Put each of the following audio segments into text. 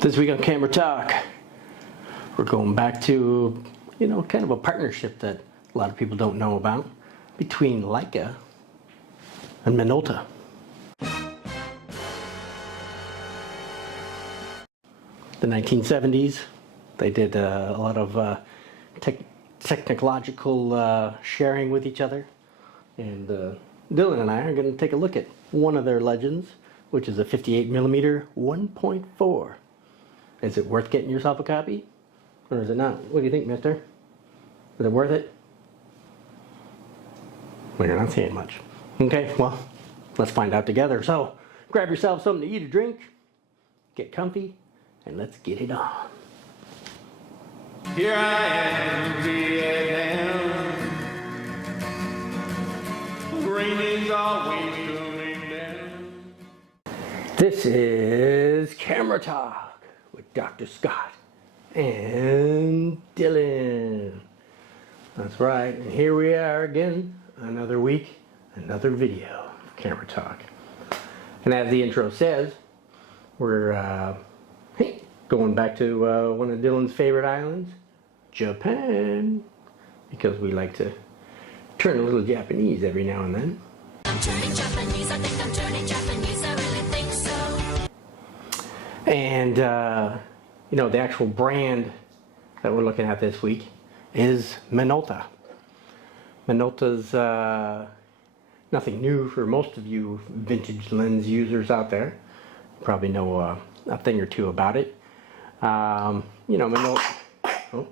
This week on Camera Talk, we're going back to, kind of a partnership that a lot of people don't know about between Leica and Minolta. The 1970s, they did a lot of technological sharing with each other. And Dylan and I are going to take a look at one of their legends, which is a 58mm 1.4. Is it worth getting yourself a copy? Or is it not? What do you think, mister? Is it worth it? Well, you're not saying much. Okay, well, let's find out together. So, grab yourself something to eat or drink, get comfy, and let's get it on. Here I am, Vietnam. Rain is always coming down. This is Camera Talk with Dr. Scott and Dylan. That's right, and here we are again, another week, another video of Camera Talk. And as the intro says, we're going back to one of Dylan's favorite islands, Japan, because we like to turn a little Japanese every now and then. I'm turning Japanese, I think I'm turning Japanese, I really think so. And, the actual brand that we're looking at this week is Minolta. Minolta's nothing new for most of you vintage lens users out there. You probably know a thing or two about it. Minolta. Oh.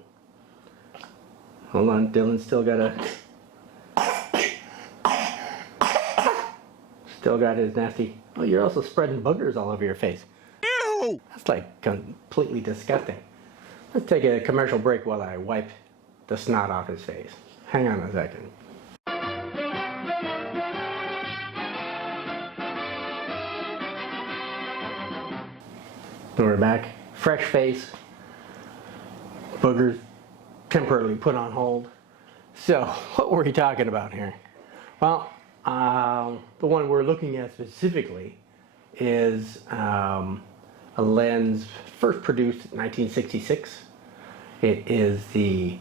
Hold on, Dylan still got his nasty. Oh, you're also spreading boogers all over your face. Ew! That's like completely disgusting. Let's take a commercial break while I wipe the snot off his face. Hang on a second. And we're back. Fresh face. Boogers temporarily put on hold. So, what were we talking about here? Well, the one we're looking at specifically is a lens first produced in 1966. It is the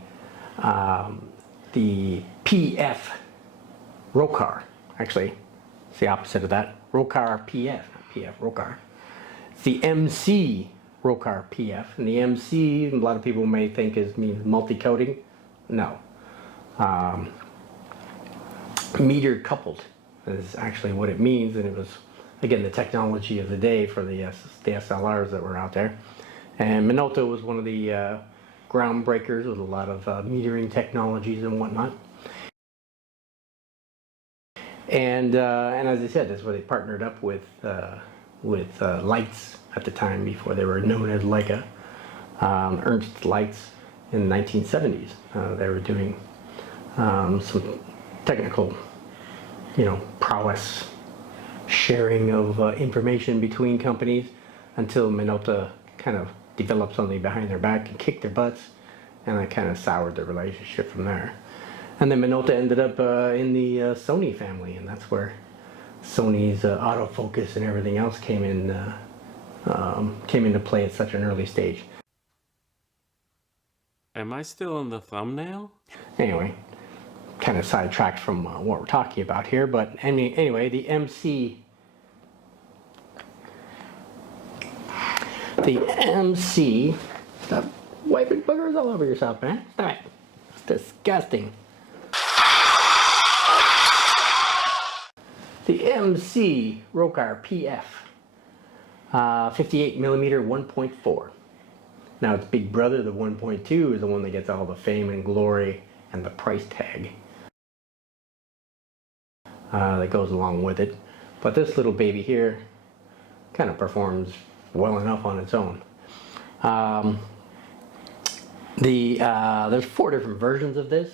PF Rokkor. Actually, it's the opposite of that. Rokkor-PF, not PF, Rokkor. It's the MC Rokkor-PF, and the MC, a lot of people may think means multi-coating. No. Meter coupled is actually what it means, and it was, again, the technology of the day for the SLRs that were out there. And Minolta was one of the groundbreakers with a lot of metering technologies and whatnot. And as I said, that's where they partnered up with Lights at the time, before they were known as Leica. Ernst Lights in the 1970s. They were doing some technical, prowess sharing of information between companies until Minolta kind of developed something behind their back and kicked their butts, and that kind of soured the relationship from there. And then Minolta ended up in the Sony family, and that's where Sony's autofocus and everything else came into play at such an early stage. Am I still in the thumbnail? Anyway, kind of sidetracked from what we're talking about here, but anyway, the MC, stop wiping boogers all over yourself, man. Stop it. It's disgusting. The MC Rokkor-PF 58mm 1.4. Now its big brother, the 1.2, is the one that gets all the fame and glory and the price tag that goes along with it. But this little baby here kind of performs well enough on its own. There's 4 different versions of this.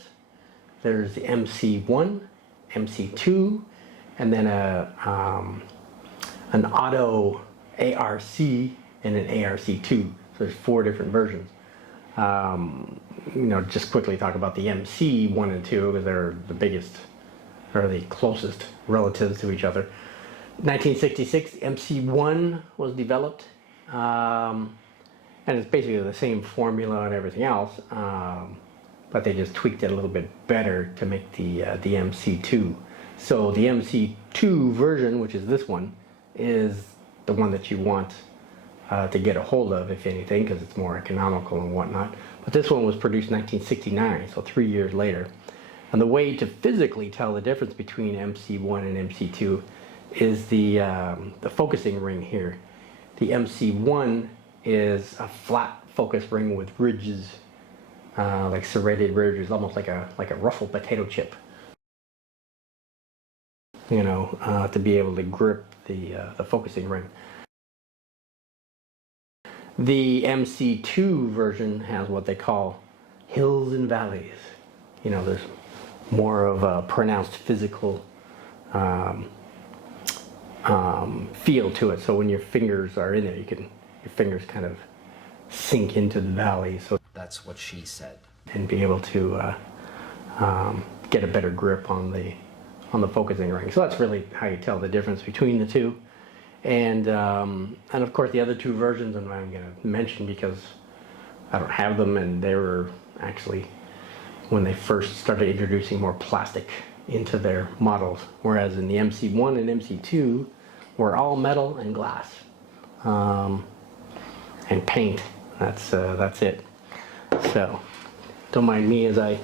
There's the MC1, MC2, and then an auto ARC and an ARC2. So there's 4 different versions. Just quickly talk about the MC1 and 2 because they're the biggest, or the closest relatives to each other. 1966, MC1 was developed. and it's basically the same formula and everything else, but they just tweaked it a little bit better to make the MC2. So the MC2 version, which is this one, is the one that you want to get a hold of, if anything, because it's more economical and whatnot. But this one was produced 1969, so 3 years later. And the way to physically tell the difference between MC1 and MC2 is the focusing ring here. The MC1 is a flat focus ring with ridges, like serrated ridges, almost like a ruffled potato chip. You know, to be able to grip the focusing ring. The MC2 version has what they call hills and valleys. You know, there's more of a pronounced physical feel to it. So when your fingers are in there, your fingers kind of sink into the valley. So That's what she said. and be able to get a better grip on the focusing ring. So that's really how you tell the difference between the two. And of course the other two versions I'm not going to mention because I don't have them, and they were actually when they first started introducing more plastic into their models, whereas in the MC1 and MC2 were all metal and glass and paint. That's it. So don't mind me as I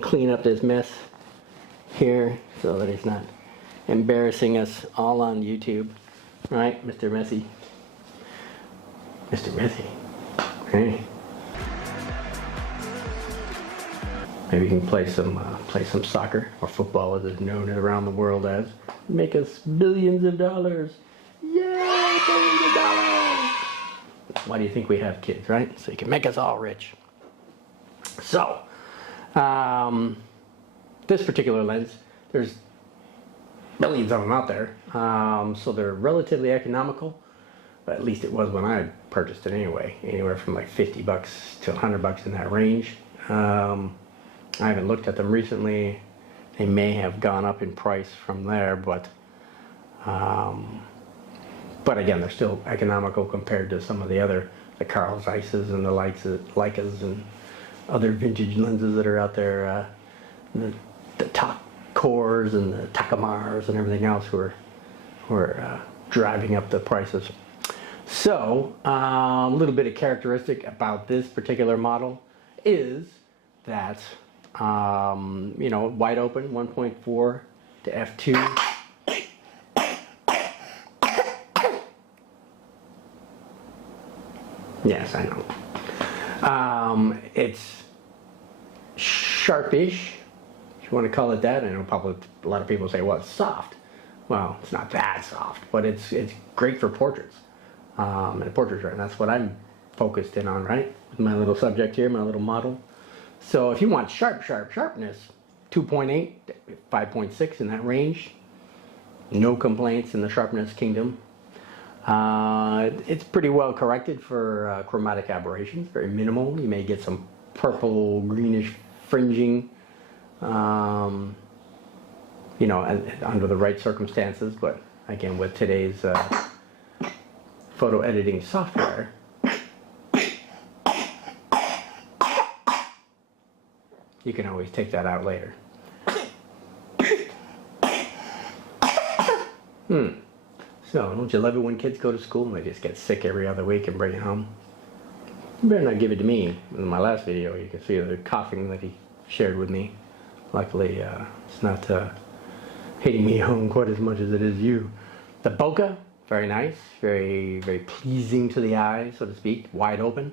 clean up this mess here so that it's not embarrassing us all on YouTube. Right, Mr. Messy? Mr. Messy. Hey. Maybe you can play some soccer or football, as it's known around the world as. Make us billions of dollars. Yay, billions of dollars! Why do you think we have kids, right? So you can make us all rich. So, this particular lens, there's millions of them out there, so they're relatively economical, but at least it was when I purchased it anyway, anywhere from like $50 to $100 in that range. I haven't looked at them recently. They may have gone up in price from there, but again, they're still economical compared to some of the Carl Zeiss's and the Leicas and other vintage lenses that are out there, the top Cores and the Takamars and everything else who are driving up the prices. So a little bit of characteristic about this particular model is that you know, wide open 1.4 to f2. Yes, I know. It's sharpish, if you want to call it that. I know probably a lot of people say, well, it's soft. Well, it's not that soft, but it's great for portraits and portraiture, and that's what I'm focused in on, right? With my little subject here, my little model. So if you want sharpness, 2.8, 5.6 in that range, no complaints in the sharpness kingdom. It's pretty well corrected for chromatic aberrations, very minimal. You may get some purple, greenish fringing, you know, under the right circumstances, but again, with today's photo editing software, you can always take that out later. So, don't you love it when kids go to school and they just get sick every other week and bring it home? You better not give it to me. In my last video, you can see the coughing that he shared with me. Luckily, it's not hitting me home quite as much as it is you. The bokeh, very nice, very, very pleasing to the eye, so to speak, wide open.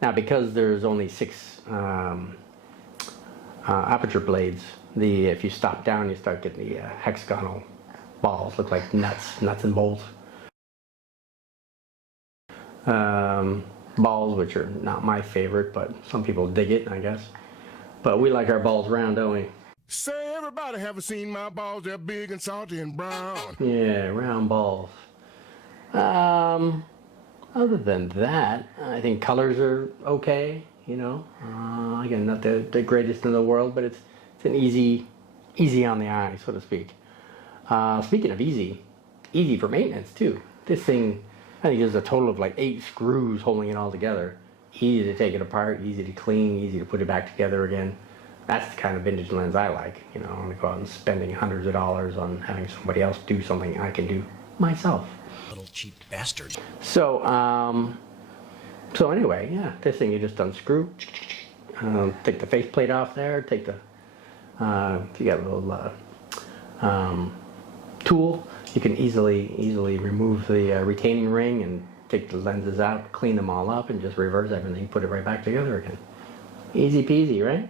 Now, because there's only 6 aperture blades, if you stop down, you start getting the hexagonal balls, look like nuts and bolts. Balls, which are not my favorite, but some people dig it, I guess. But we like our balls round, don't we? Say, everybody haven't seen my balls. They're big and salty and brown. Yeah, round balls. Other than that, I think colors are okay, you know. Again, not the greatest in the world, but it's an easy on the eye, so to speak. Speaking of easy for maintenance too. This thing, I think there's a total of like 8 screws holding it all together. easy to take it apart, easy to clean, easy to put it back together again. That's the kind of vintage lens I like. You know, I'm gonna go out and spending hundreds of dollars on having somebody else do something I can do myself. Little cheap bastards. So, so anyway, yeah, this thing you just unscrew, take the faceplate off there, take the, if you got a little tool, you can easily remove the retaining ring and take the lenses out, clean them all up, and just reverse everything, put it right back together again. Easy peasy, right?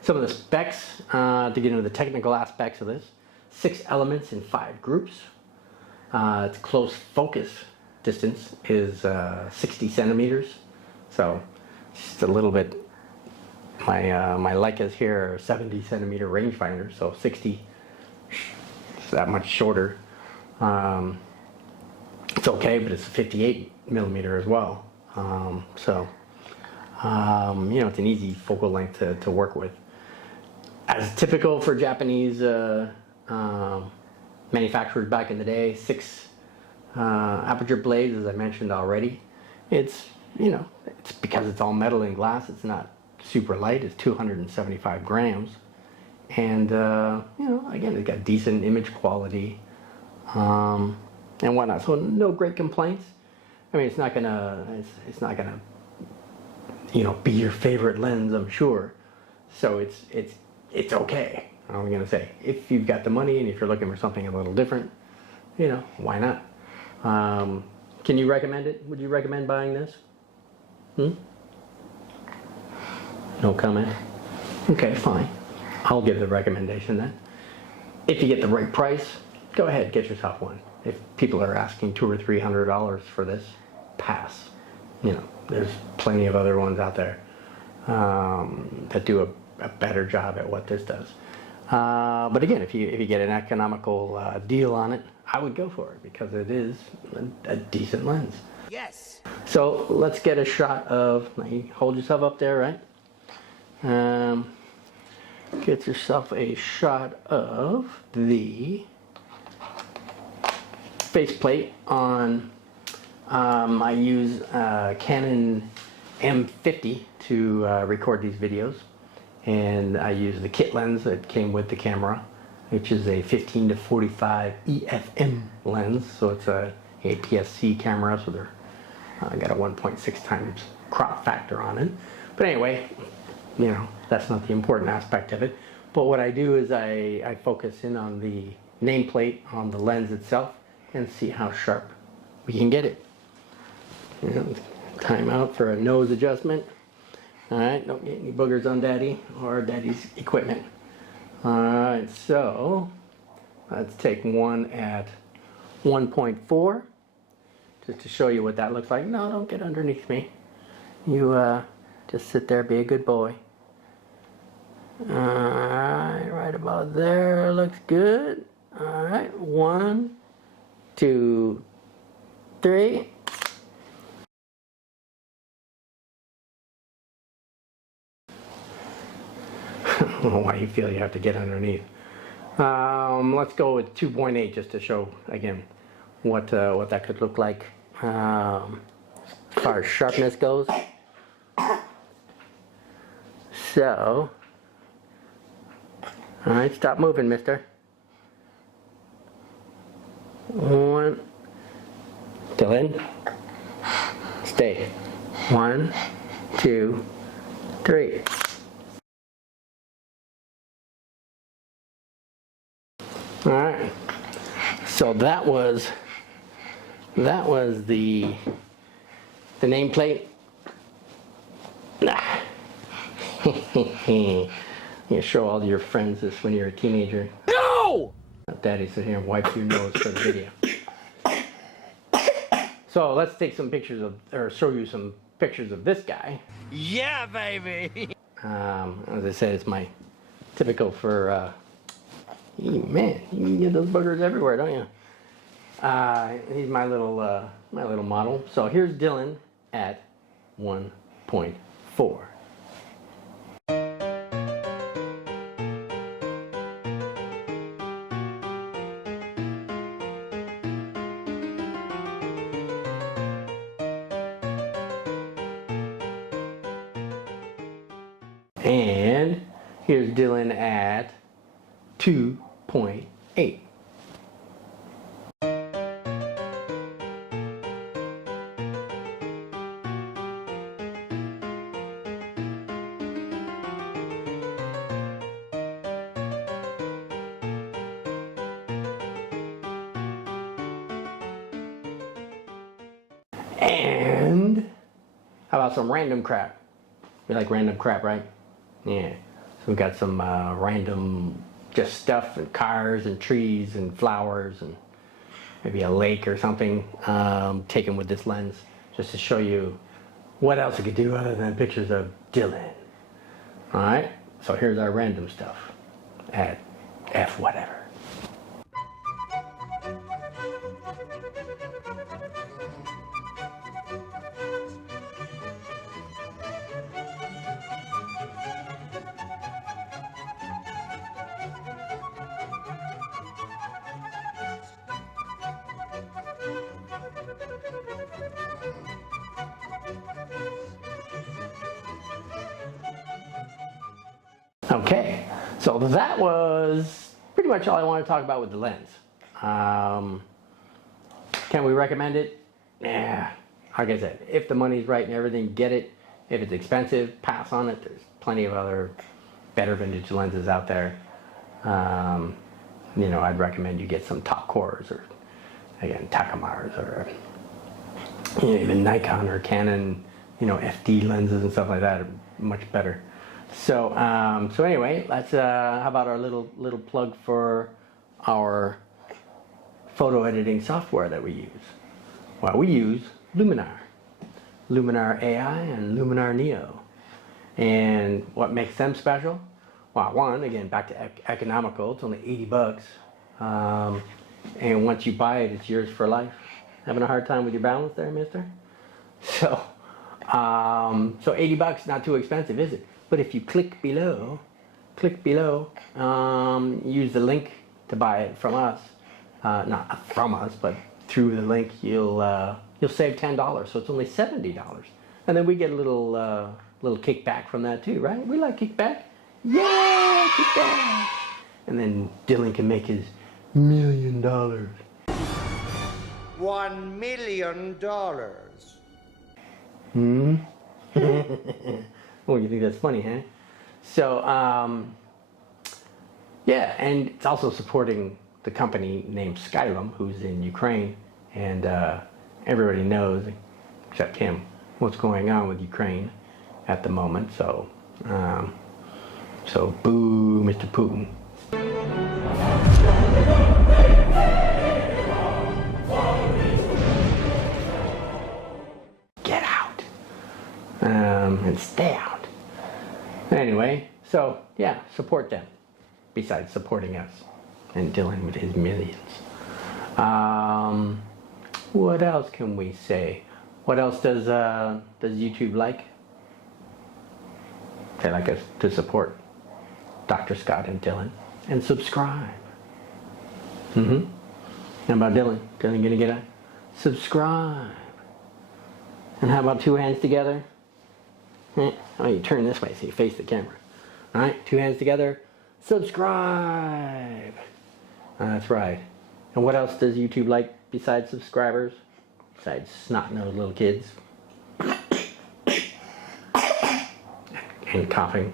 Some of the specs, to get into the technical aspects of this: 6 elements in 5 groups. Its close focus distance is 60 centimeters, so just a little bit. My Leicas here are 70 centimeter rangefinder, so 60 is that much shorter. It's okay, but it's a 58 millimeter as well. So you know, it's an easy focal length to work with. As typical for Japanese manufacturers back in the day, 6 aperture blades, as I mentioned already. It's, you know, it's because it's all metal and glass. It's not super light. It's 275 grams, and you know, again, it's got decent image quality and whatnot. So no great complaints. I mean, it's not gonna, you know, be your favorite lens, I'm sure. So it's okay. I'm gonna say, if you've got the money and if you're looking for something a little different, you know, why not? Can you recommend it? Would you recommend buying this? No comment. Okay, fine. I'll give the recommendation then. If you get the right price, go ahead, get yourself one. If people are asking $200 or $300 for this, pass. You know, there's plenty of other ones out there that do a better job at what this does. But again, if you get an economical deal on it, I would go for it because it is a decent lens. Yes. So let's get a shot of, hold yourself up there, right? Get yourself a shot of the faceplate on, I use Canon M50 to record these videos, and I use the kit lens that came with the camera, which is a 15 to 45 EFM lens. So it's a APS-C camera, so they're got a 1.6 times crop factor on it. But anyway, you know, that's not the important aspect of it. But what I do is I focus in on the nameplate on the lens itself and see how sharp we can get it. You know, time out for a nose adjustment. All right, don't get any boogers on Daddy or Daddy's equipment. All right, so let's take one at 1.4 just to show you what that looks like. No, don't get underneath me. You just sit there, be a good boy. All right, right about there looks good. All right, 1, 2, 3. I don't know why you feel you have to get underneath. Let's go with 2.8 just to show again what that could look like as far as sharpness goes. So, all right, stop moving, mister. 1, still in, stay. 1, 2, 3. All right, so that was the nameplate. You show all your friends this when you're a teenager. No! Daddy sit here and wipe your nose for the video. So let's take some pictures of, or show you some pictures of this guy. Yeah, baby! As I said, it's my typical for, man, you can get those boogers everywhere, don't you? He's my little model. So here's Dylan at 1.4. And here's Dylan at 2.8. And how about some random crap? You like random crap, right? Yeah. So we got some random just stuff and cars and trees and flowers and maybe a lake or something taken with this lens just to show you what else it could do other than pictures of Dylan. All right. So here's our random stuff at F whatever. Okay, so that was pretty much all I wanted to talk about with the lens. Can we recommend it? Yeah, like I said, if the money's right and everything, get it. If it's expensive, pass on it. There's plenty of other better vintage lenses out there. You know, I'd recommend you get some top cores or, again, Takamars or even Nikon or Canon, you know, FD lenses and stuff like that are much better. So, so anyway, let's. How about our little plug for our photo editing software that we use? Well, we use Luminar, Luminar AI, and Luminar Neo. And what makes them special? Well, one, again, back to economical. It's only $80, and once you buy it, it's yours for life. Having a hard time with your balance there, mister? So, so $80, not too expensive, is it? But if you click below, use the link to buy it from us. Not from us, but through the link, you'll save $10. So it's only $70, and then we get a little kickback from that too, right? We like kickback. Yeah, kickback. And then Dylan can make his $1 million. $1 million. Oh, you think that's funny, huh? So, yeah, and it's also supporting the company named Skylum, who's in Ukraine, and everybody knows, except him, what's going on with Ukraine at the moment. So, so boo, Mr. Putin. Get out and stay out. Anyway, so yeah, support them. Besides supporting us and Dylan with his millions. What else can we say? What else does YouTube like? They like us to support Dr. Scott and Dylan and subscribe. How about Dylan? Dylan gonna get a subscribe. And how about two hands together? Oh, you turn this way so you face the camera. All right, two hands together. Subscribe. That's right. And what else does YouTube like besides subscribers? Besides snot-nosed little kids. And coughing.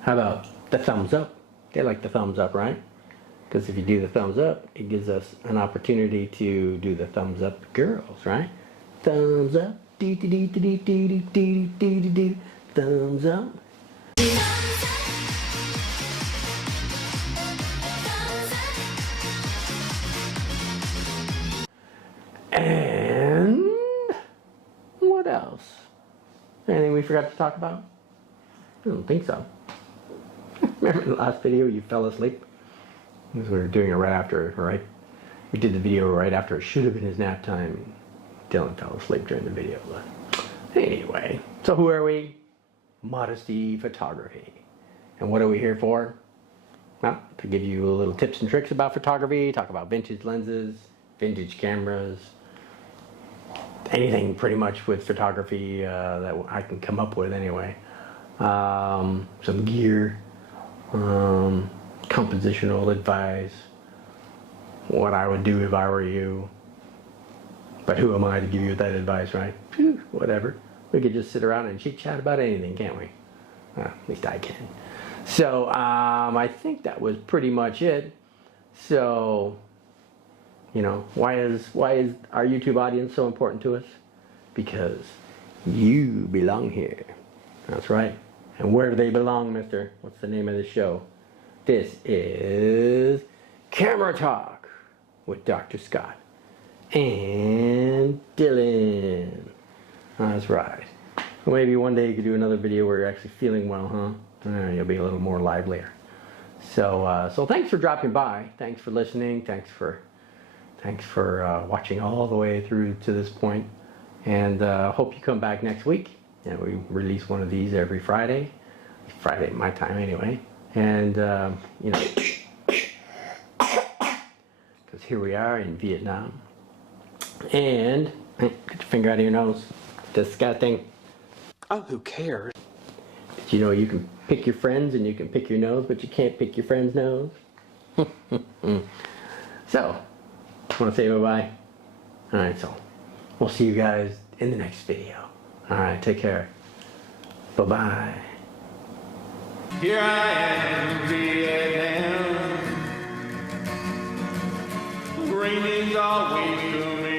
How about the thumbs up? They like the thumbs up, right? Because if you do the thumbs up, it gives us an opportunity to do the thumbs up girls, right? Thumbs up. Thumbs up. And what else? Anything we forgot to talk about? I don't think so. Remember in the last video you fell asleep? Because we were doing it right after, right? We did the video right after it should have been his nap time. Dylan fell asleep during the video. But anyway, so who are we? Modesty Photography. And what are we here for? Well, to give you a little tips and tricks about photography, talk about vintage lenses, vintage cameras, anything pretty much with photography that I can come up with anyway. some gear, compositional advice, what I would do if I were you. But who am I to give you that advice, right? Phew, whatever. We could just sit around and chit chat about anything, can't we? Well, at least I can. So I think that was pretty much it. So, you know, why is our YouTube audience so important to us? Because you belong here. That's right. And where do they belong, mister? What's the name of the show? This is Camera Talk with Dr. Scott and Dylan. That's right. Well, maybe one day you could do another video where you're actually feeling well, huh? You'll be a little more livelier. So thanks for dropping by. Thanks for listening. Thanks for watching all the way through to this point. And hope you come back next week. And we release one of these every Friday. Friday, my time anyway. And, you know, because here we are in Vietnam. And, get your finger out of your nose. Disgusting. Oh, who cares? Did you know you can pick your friends and you can pick your nose, but you can't pick your friend's nose? So, want to say bye-bye? Alright, so we'll see you guys in the next video. Alright, take care. Bye-bye. Here I am, Vietnam. Rain is always coming